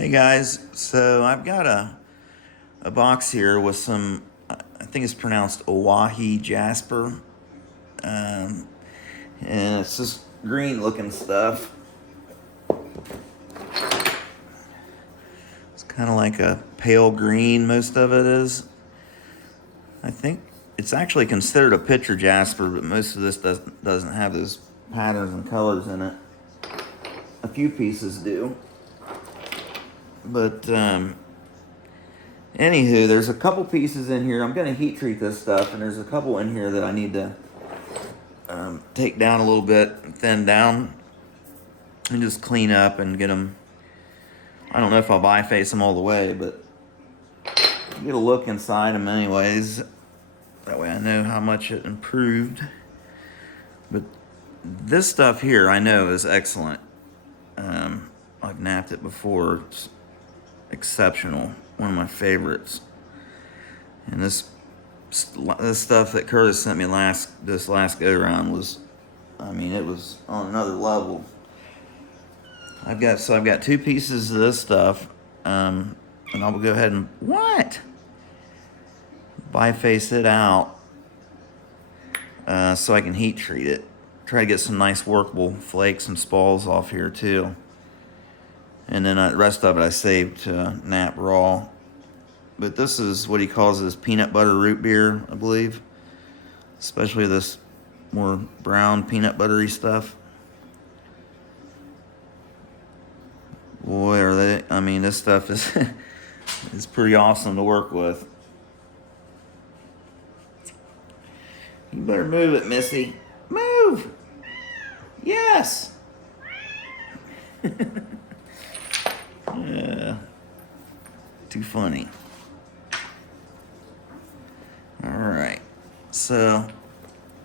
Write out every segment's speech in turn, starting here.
Hey guys, so I've got a box here with some, I think it's pronounced Owyhee Jasper, and it's this green looking stuff. It's kind of like a pale green, most of it is. I think it's actually considered a picture jasper, but most of this doesn't have those patterns and colors in it. A few pieces do. But anywho, there's a couple pieces in here. I'm going to heat treat this stuff, and there's a couple in here that I need to take down a little bit, thin down, and just clean up and get them. I don't know if I'll biface them all the way, but get a look inside them anyways. That way I know how much it improved. But this stuff here I know is excellent. I've napped it before. It's exceptional. One of my favorites. And this stuff that Curtis sent me this last go around was, I mean, it was on another level. I've got two pieces of this stuff, and I'll go ahead and biface it out so I can heat treat it. Try to get some nice workable flakes and spalls off here too. And then the rest of it I saved to nap raw. But this is what he calls his peanut butter root beer, I believe. Especially this more brown peanut buttery stuff. Boy, are they, I mean, this stuff is is pretty awesome to work with. You better move it, Missy. Move! Yes! Yeah. Too funny. Alright. So,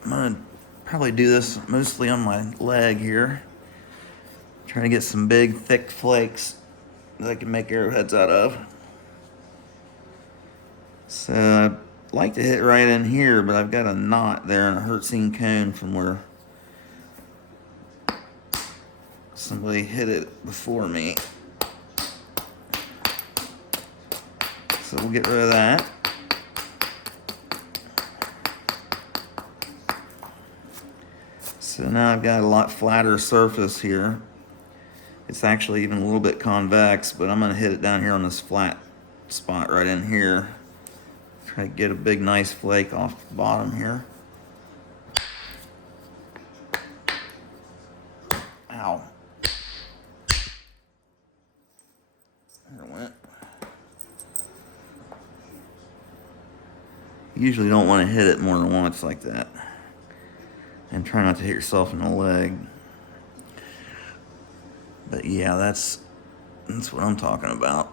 I'm going to probably do this mostly on my leg here. Trying to get some big, thick flakes that I can make arrowheads out of. So, I'd like to hit right in here, but I've got a knot there and a hertzine cone from where somebody hit it before me. So we'll get rid of that. So now I've got a lot flatter surface here. It's actually even a little bit convex, but I'm going to hit it down here on this flat spot right in here. Try to get a big nice flake off the bottom here. Ow. There it went. You usually don't want to hit it more than once like that. And try not to hit yourself in the leg. But yeah, that's what I'm talking about.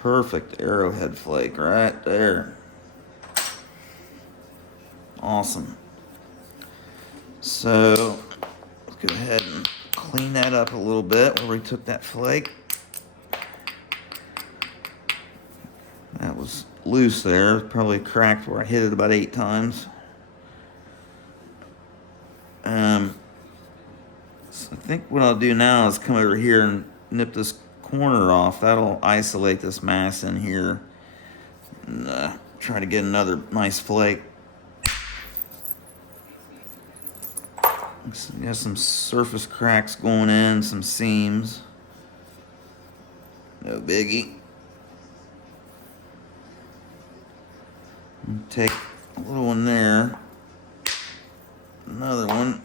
Perfect arrowhead flake right there. Awesome. So let's go ahead and clean that up a little bit where we took that flake. That was loose there, probably cracked where I hit it about 8 times. So I think what I'll do now is come over here and nip this corner off. That'll isolate this mass in here. And try to get another nice flake. Got some surface cracks going in, some seams. No biggie. Take a little one there. Another one.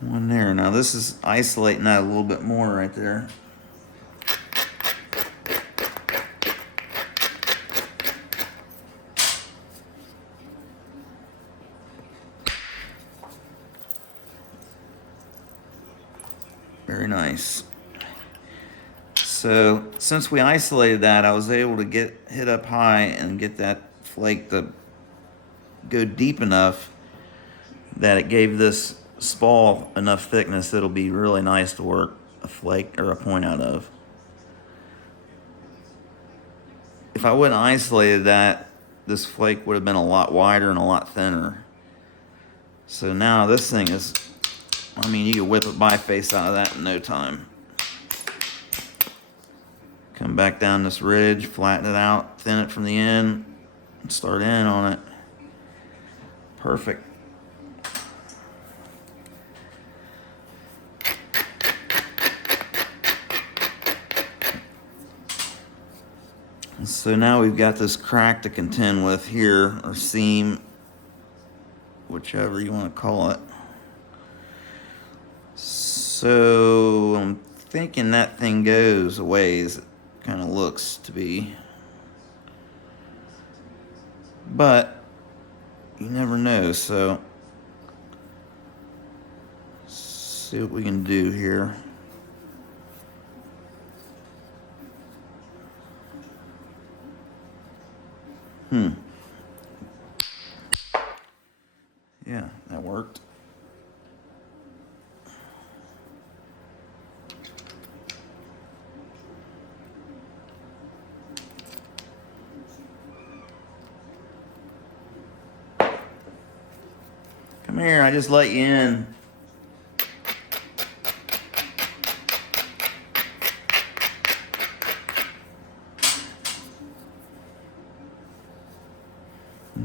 One there. Now this is isolating that a little bit more right there. Very nice. So since we isolated that, I was able to hit up high and get that flake to go deep enough that it gave this spall enough thickness that it'll be really nice to work a flake or a point out of. If I wouldn't have isolated that, this flake would have been a lot wider and a lot thinner. So now this thing is I mean, you can whip a biface out of that in no time. Come back down this ridge, flatten it out, thin it from the end, and start in on it. Perfect. So now we've got this crack to contend with here, or seam, whichever you want to call it. So I'm thinking that thing goes a ways. It kind of looks to be. But you never know, so see what we can do here. Yeah, that worked. Come here, I just let you in.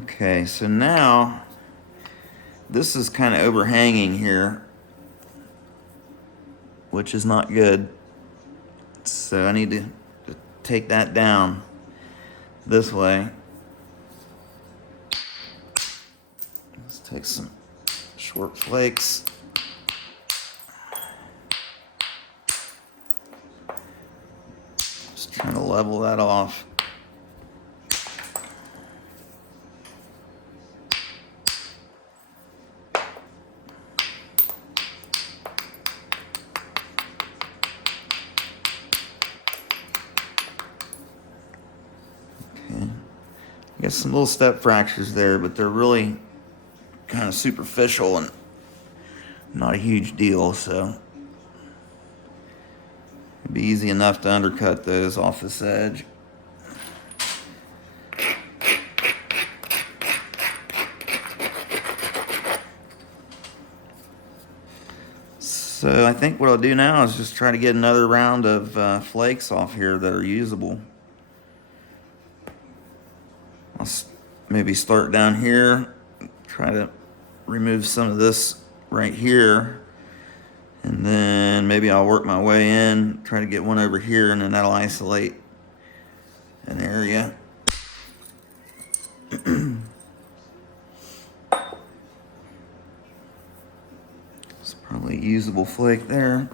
Okay, so now this is kind of overhanging here, which is not good. So I need to take that down this way. Let's take some short flakes. Just trying to level that off. Got some little step fractures there, but they're really kind of superficial and not a huge deal, so it'd be easy enough to undercut those off this edge. So I think what I'll do now is just try to get another round of flakes off here that are usable. I'll maybe start down here, try to remove some of this right here, and then maybe I'll work my way in, try to get one over here, and then that'll isolate an area. It's probably a usable flake there.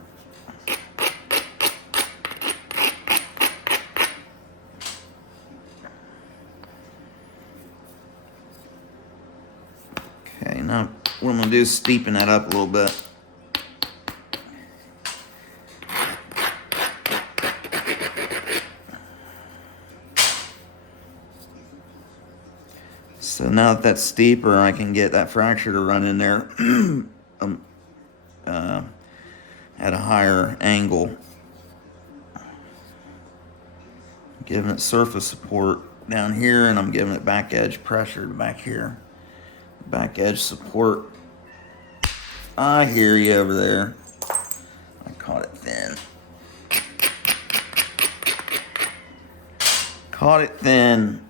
Okay, now what I'm going to do is steepen that up a little bit. So now that that's steeper, I can get that fracture to run in there at a higher angle. Giving it surface support down here, and I'm giving it back edge pressure back here. Back edge support. I hear you over there. I caught it thin. Caught it thin.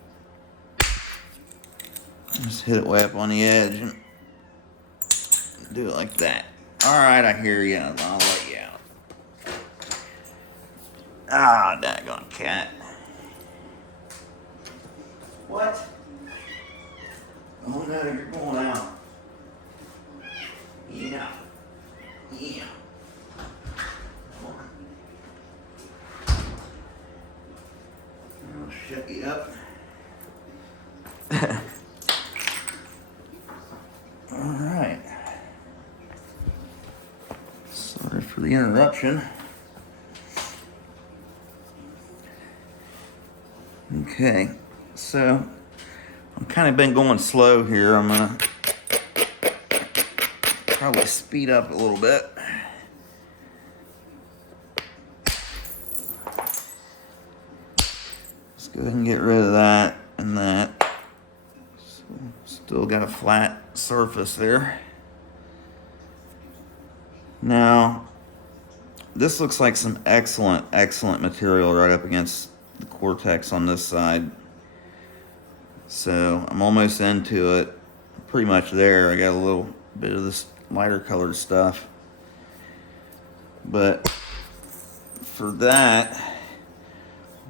Just hit it way up on the edge and do it like that. Alright, I hear you. I'll let you out. Ah, daggone cat. What? Oh no, you're going out. Yeah. Yeah. Come on. I'll shut you up. Alright. Sorry for the interruption. Okay, so I've kind of been going slow here. I'm gonna probably speed up a little bit. Let's go ahead and get rid of that and that. So, still got a flat surface there. Now, this looks like some excellent, excellent material right up against the Cortex on this side. So I'm almost into it. Pretty much there. I got a little bit of this lighter colored stuff. But for that,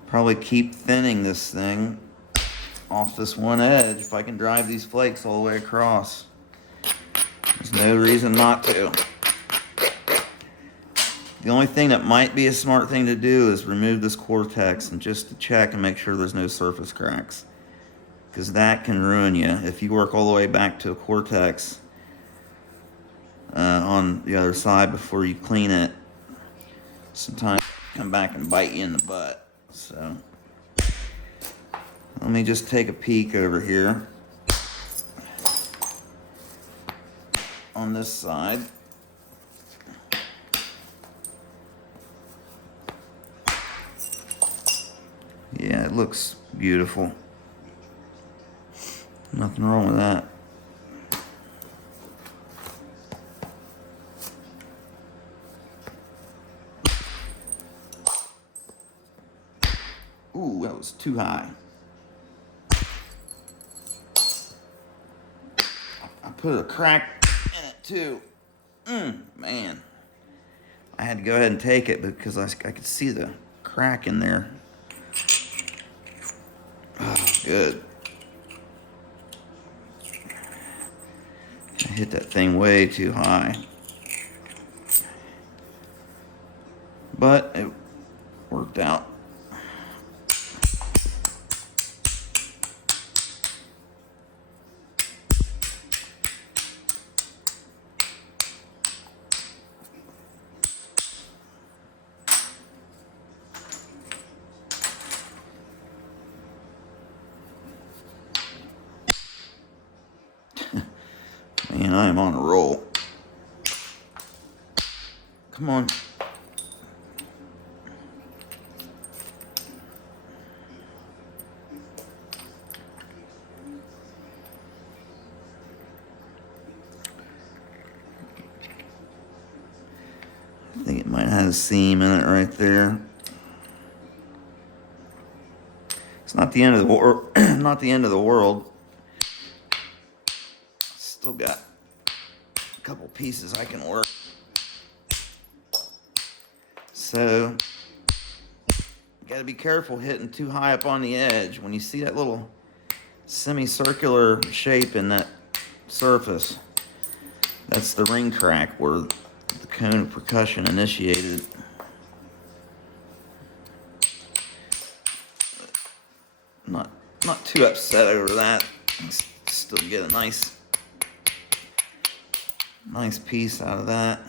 probably keep thinning this thing off this one edge if I can drive these flakes all the way across. There's no reason not to. The only thing that might be a smart thing to do is remove this Cortex and just to check and make sure there's no surface cracks, because that can ruin you if you work all the way back to a Cortex on the other side before you clean it. Sometimes it come back and bite you in the butt. So let me just take a peek over here on this side. Yeah, it looks beautiful. Nothing wrong with that. Ooh, that was too high. I put a crack in it too. Man. I had to go ahead and take it because I could see the crack in there. Oh, good. I hit that thing way too high. But it worked out. Man, I am on a roll. Come on. I think it might have a seam in it right there. It's not the end of the world. Not the end of the world. Still got a couple pieces I can work. So, you gotta be careful hitting too high up on the edge. When you see that little semicircular shape in that surface, that's the ring crack where the cone of percussion initiated. Not too upset over that. Still get a nice piece out of that.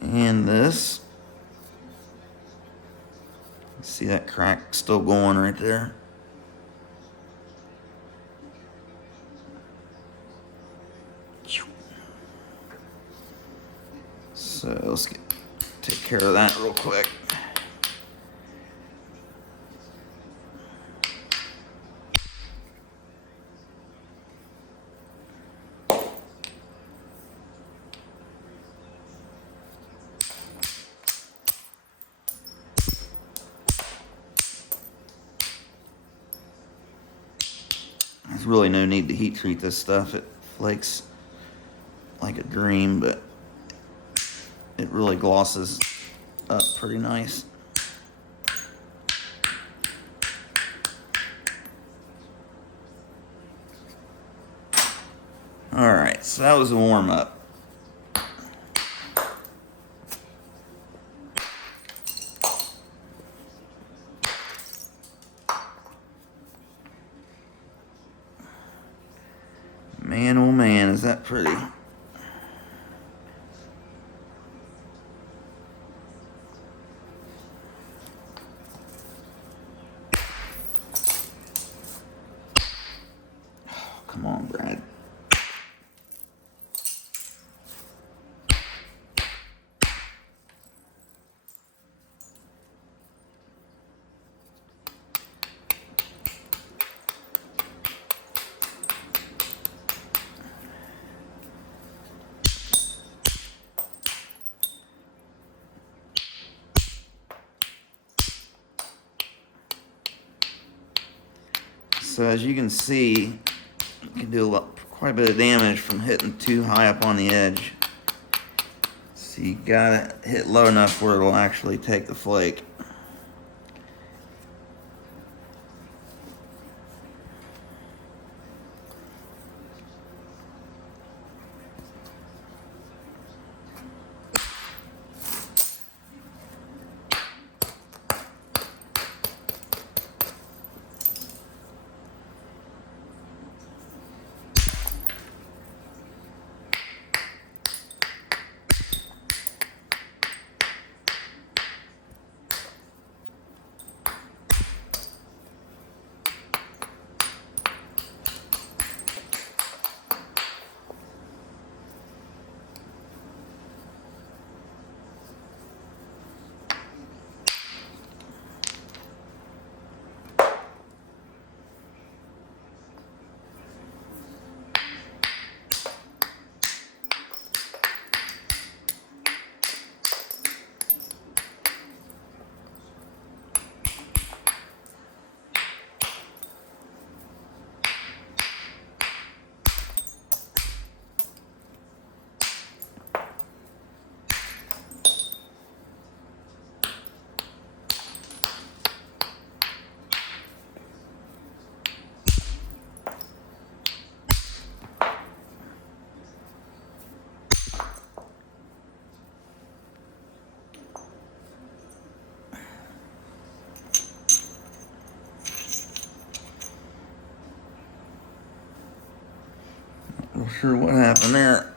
And this, see that crack still going right there? So let's take care of that real quick. There's really no need to heat treat this stuff. It flakes like a dream, but it really glosses up pretty nice. Alright, so that was a warm-up. Man, oh man, is that pretty. Oh, come on, Brad. So as you can see, you can do quite a bit of damage from hitting too high up on the edge. So you gotta hit low enough where it'll actually take the flake. Not sure what happened there.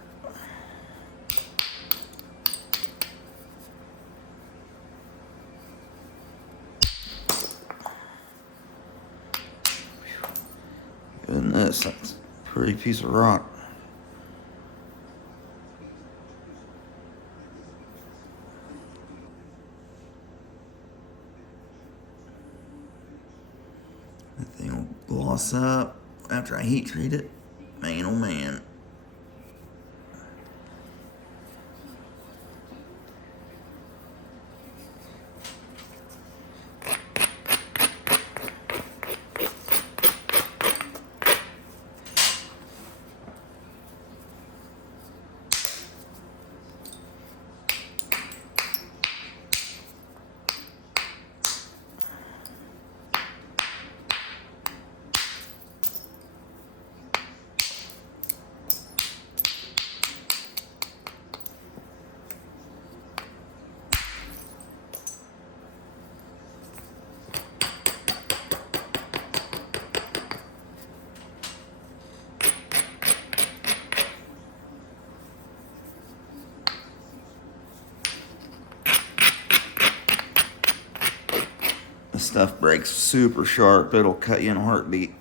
Goodness, that's a pretty piece of rock. That thing will gloss up after I heat treat it. Man, oh man. This stuff breaks super sharp. It'll cut you in a heartbeat.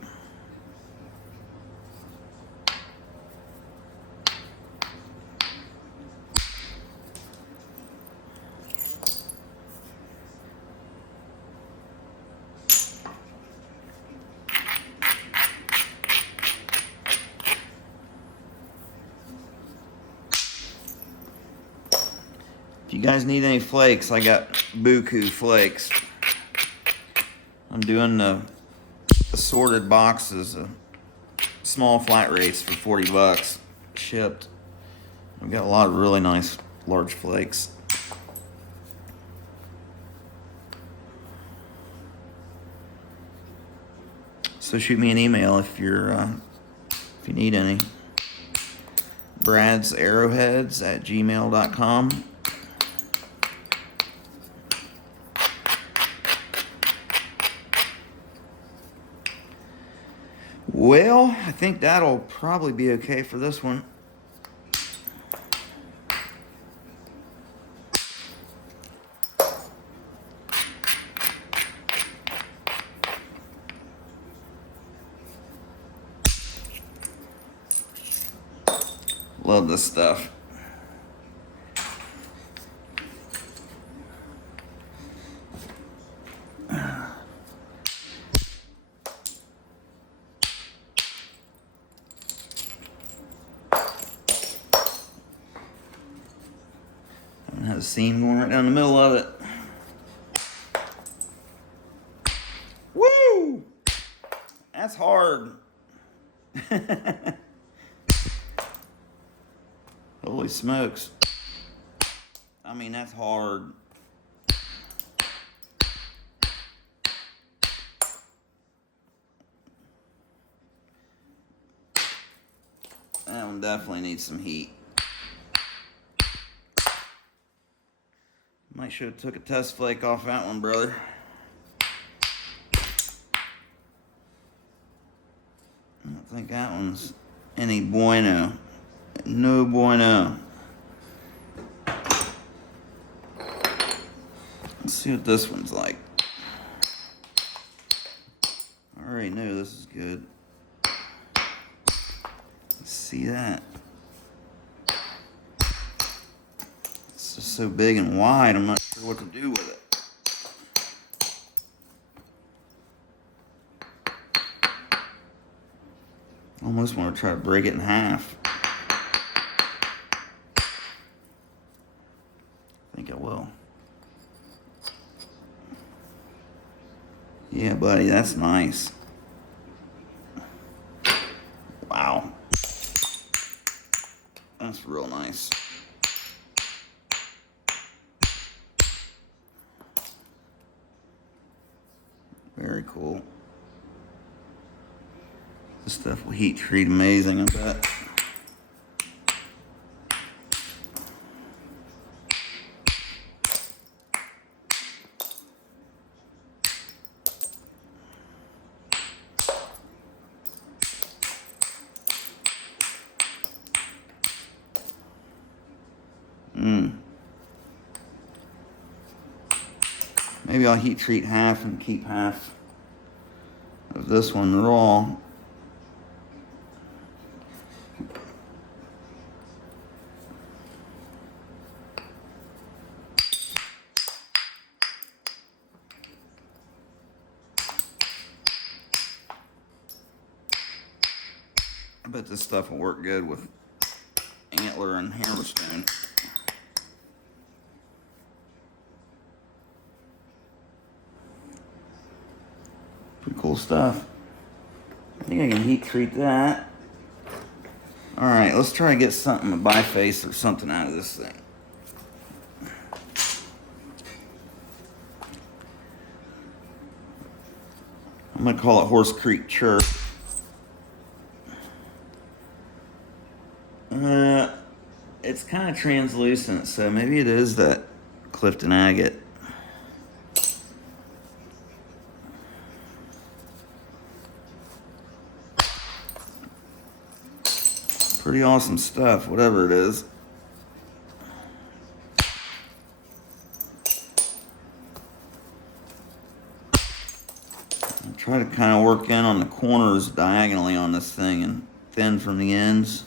If you guys need any flakes, I got buku flakes. I'm doing the assorted boxes, a small flat rates for 40 bucks shipped. I've got a lot of really nice large flakes. So shoot me an email if you need any. bradsarrowheads@gmail.com. Well, I think that'll probably be okay for this one. Love this stuff. It has a seam going right down the middle of it. Woo! That's hard. Holy smokes. I mean, that's hard. That one definitely needs some heat. Might should have took a test flake off that one, brother. I don't think that one's any bueno. No bueno. Let's see what this one's like. I already know this is good. Let's see that. It's just so big and wide, I'm not sure what to do with it. Almost want to try to break it in half. I think I will. Yeah, buddy, that's nice. Wow. That's real nice. Very cool. This stuff will heat treat amazing, I bet. Maybe I'll heat treat half and keep half of this one raw. I bet this stuff will work good with antler and hammerstone. Pretty cool stuff. I think I can heat treat that. Alright, let's try to get something, a biface or something out of this thing. I'm going to call it Horse Creek Chert. It's kind of translucent, so maybe it is that Clifton agate. Pretty awesome stuff, whatever it is. I'll try to kind of work in on the corners diagonally on this thing and thin from the ends.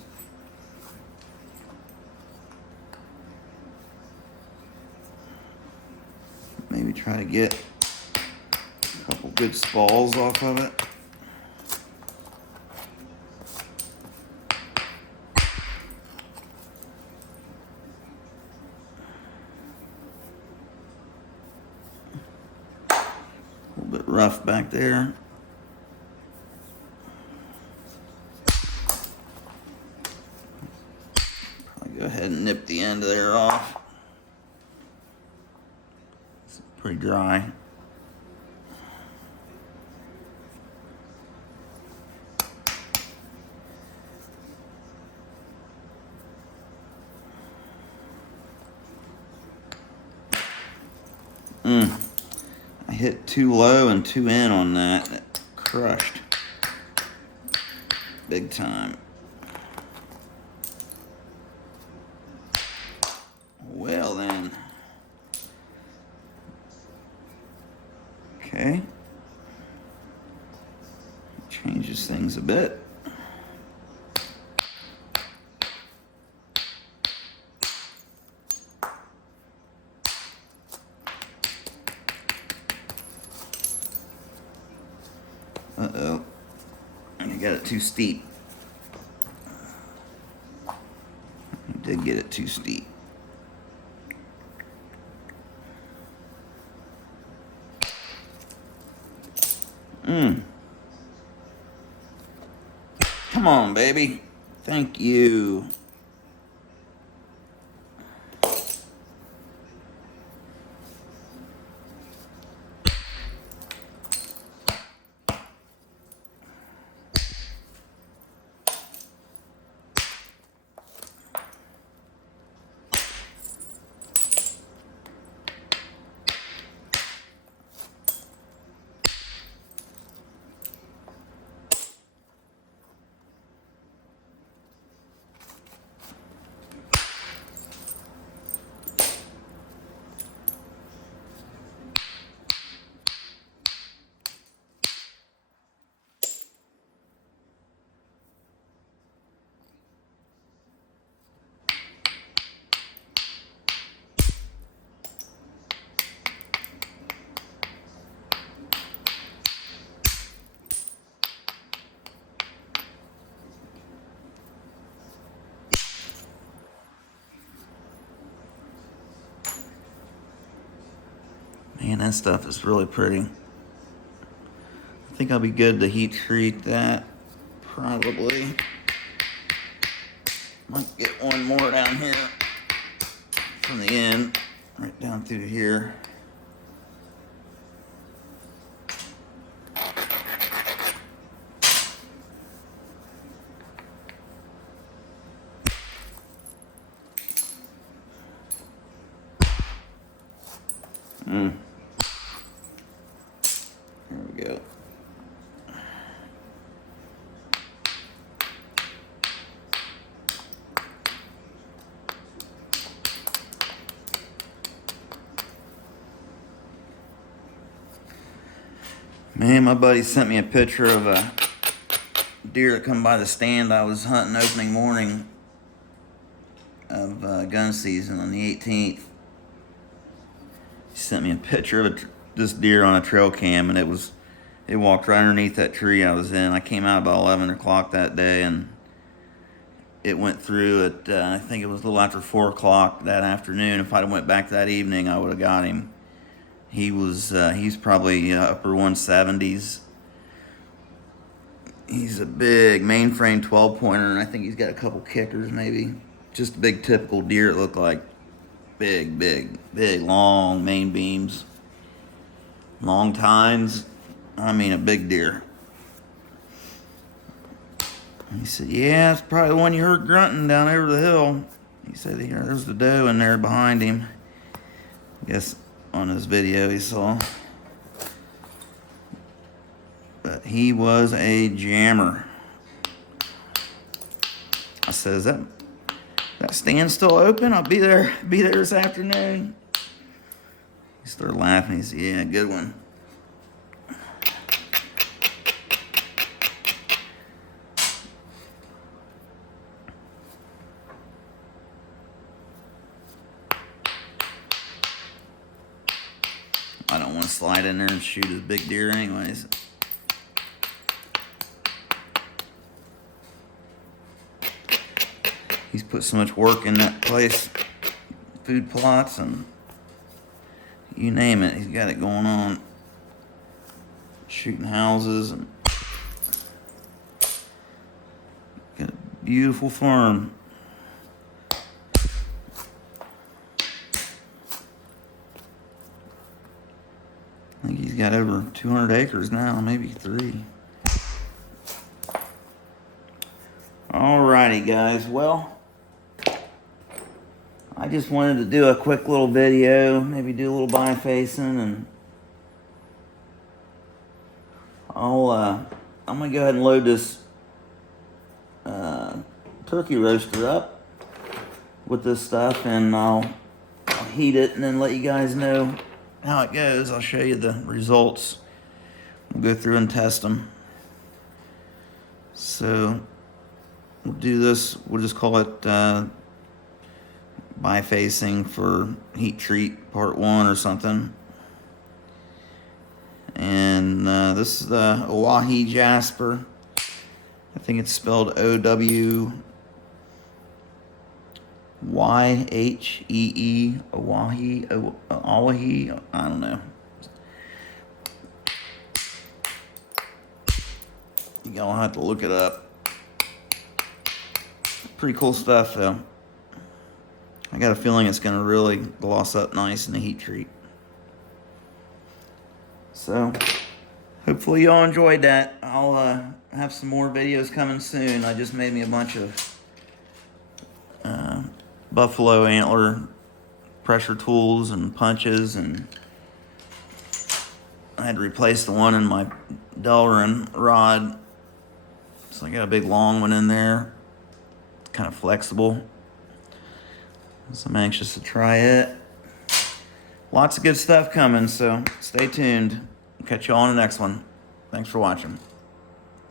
Maybe try to get a couple good spalls off of it. A little bit rough back there. Probably go ahead and nip the end of there off. Pretty dry. I hit too low and too in on that. It crushed. Big time. Well then. Okay. Changes things a bit. Uh-oh. I got it too steep. I did get it too steep. Come on, baby. Thank you. Man, that stuff is really pretty. I think I'll be good to heat treat that, probably. Might get one more down here from the end, right down through here. There we go. Man, my buddy sent me a picture of a deer that come by the stand I was hunting opening morning of gun season on the 18th. He sent me a picture of this deer on a trail cam, and it walked right underneath that tree I was in. I came out about 11 o'clock that day, and it went through at, I think it was a little after 4 o'clock that afternoon. If I'd went back that evening, I would have got him. He's probably upper 170s. He's a big mainframe 12-pointer, and I think he's got a couple kickers maybe. Just a big typical deer, it looked like. Big, long main beams. Long tines. I mean, a big deer. He said, yeah, it's probably the one you heard grunting down over the hill. He said, here, there's the doe in there behind him. I guess on his video he saw. But he was a jammer. I said, is that stand still open? I'll be there this afternoon. He started laughing. He said, yeah, good one. I don't want to slide in there and shoot his big deer anyways. He's put so much work in that place. Food plots and you name it, he's got it going on. Shooting houses and got a beautiful farm. I think he's got over 200 acres now, maybe 3. Alrighty, guys. Well, I just wanted to do a quick little video, maybe do a little bifacing, and I'm gonna go ahead and load this turkey roaster up with this stuff, and I'll heat it and then let you guys know how it goes. I'll show you the results. We'll go through and test them. So we'll do this, we'll just call it bifacing for heat treat part 1 or something. And this is the Owyhee Jasper. I think it's spelled Owyhee, Owyhee, I don't know. Y'all have to look it up. pretty cool stuff though. I got a feeling it's gonna really gloss up nice in the heat treat. So hopefully y'all enjoyed that. I'll have some more videos coming soon. I just made me a bunch of buffalo antler pressure tools and punches, and I had to replace the one in my Delrin rod. So I got a big long one in there. It's kind of flexible. So I'm anxious to try it. Lots of good stuff coming, so stay tuned. Catch you all on the next one. Thanks for watching.